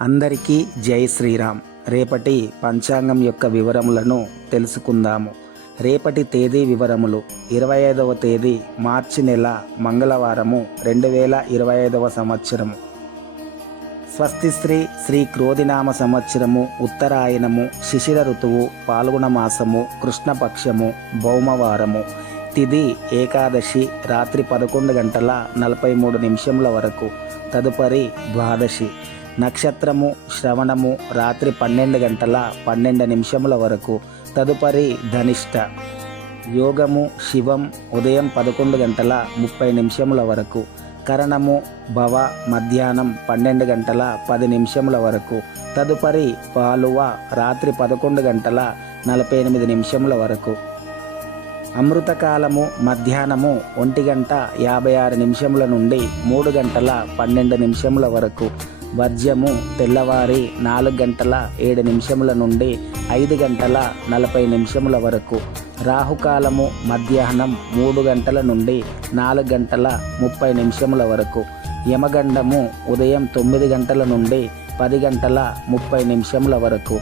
అందరికీ జై శ్రీరామ్. రేపటి పంచాంగం యొక్క వివరములను తెలుసుకుందాము. రేపటి తేదీ వివరములు. ఇరవై ఐదవ తేదీ మార్చి నెల మంగళవారము రెండు వేల ఇరవై ఐదవ సంవత్సరము. స్వస్తిశ్రీ శ్రీ క్రోధినామ సంవత్సరము ఉత్తరాయణము శిశిర ఋతువు పాల్గొన మాసము కృష్ణపక్షము భౌమవారము. తిది ఏకాదశి రాత్రి పదకొండు గంటల నలభై మూడు నిమిషముల వరకు. తదుపరి ద్వాదశి. నక్షత్రము శ్రవణము రాత్రి పన్నెండు గంటల పన్నెండు నిమిషముల వరకు. తదుపరి ధనిష్ట. యోగము శివం ఉదయం పదకొండు గంటల ముప్పై నిమిషముల వరకు. కరణము భవ మధ్యాహ్నం పన్నెండు గంటల పది నిమిషముల వరకు. తదుపరి పాలువ రాత్రి పదకొండు గంటల నలభై ఎనిమిది నిమిషముల వరకు. అమృతకాలము మధ్యాహ్నము ఒంటి గంట యాభై ఆరు నిమిషముల నుండి మూడు గంటల పన్నెండు నిమిషముల వరకు. వర్జ్యము తెల్లవారి నాలుగు గంటల ఏడు నిమిషముల నుండి ఐదు గంటల నలభై నిమిషముల వరకు. రాహుకాలము మధ్యాహ్నం మూడు గంటల నుండి నాలుగు గంటల ముప్పై నిమిషముల వరకు. యమగండము ఉదయం తొమ్మిది గంటల నుండి పది గంటల ముప్పై నిమిషముల వరకు.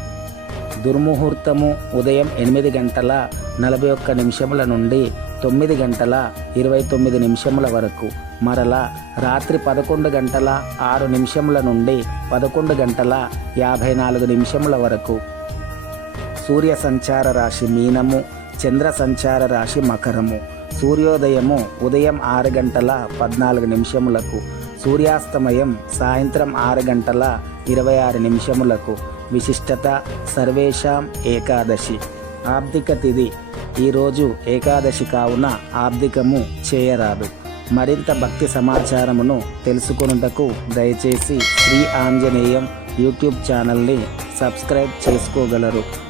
దుర్ముహూర్తము ఉదయం ఎనిమిది గంటల నలభై ఒక్క నిమిషముల నుండి తొమ్మిది గంటల ఇరవై తొమ్మిది నిమిషముల వరకు. మరలా రాత్రి పదకొండు గంటల ఆరు నిమిషముల నుండి పదకొండు గంటల యాభై నాలుగు నిమిషముల వరకు. సూర్య సంచార రాశి మీనము చంద్ర సంచార రాశి మకరము. సూర్యోదయము ఉదయం ఆరు గంటల పద్నాలుగు నిమిషములకు. సూర్యాస్తమయం సాయంత్రం ఆరు గంటల ఇరవై ఆరు నిమిషములకు. విశిష్టత సర్వేషాం ఏకాదశి. ఆర్థిక తిథి ఈరోజు ఏకాదశి కావున ఆర్థికము చేయరాదు. మరింత భక్తి సమాచారమును తెలుసుకొనుటకు దయచేసి శ్రీ ఆంజనేయం యూట్యూబ్ ఛానల్ని సబ్స్క్రైబ్ చేసుకోగలరు.